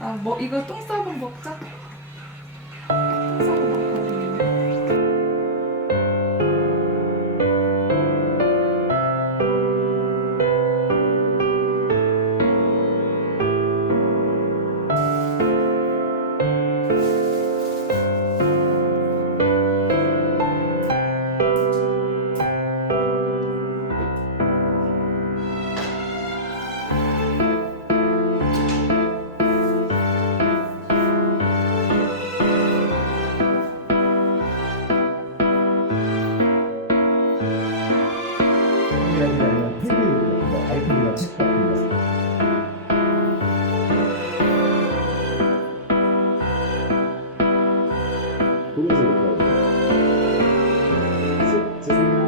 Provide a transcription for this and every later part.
아, 뭐 이거 똥 싸고 먹자. 아니면 테드 뭐 아이폰이나 책 같은 거. 그래서 이렇게 쓱 주세요.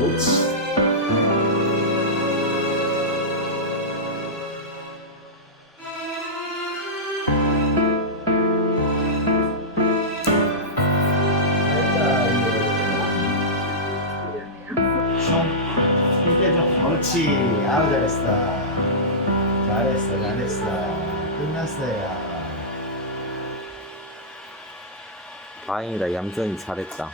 옳 지. 손 힘빼 좀 옳지. 아우 잘했어. 잘했어 잘했어. 끝났어요. 다행이다. 얌전히 잘했다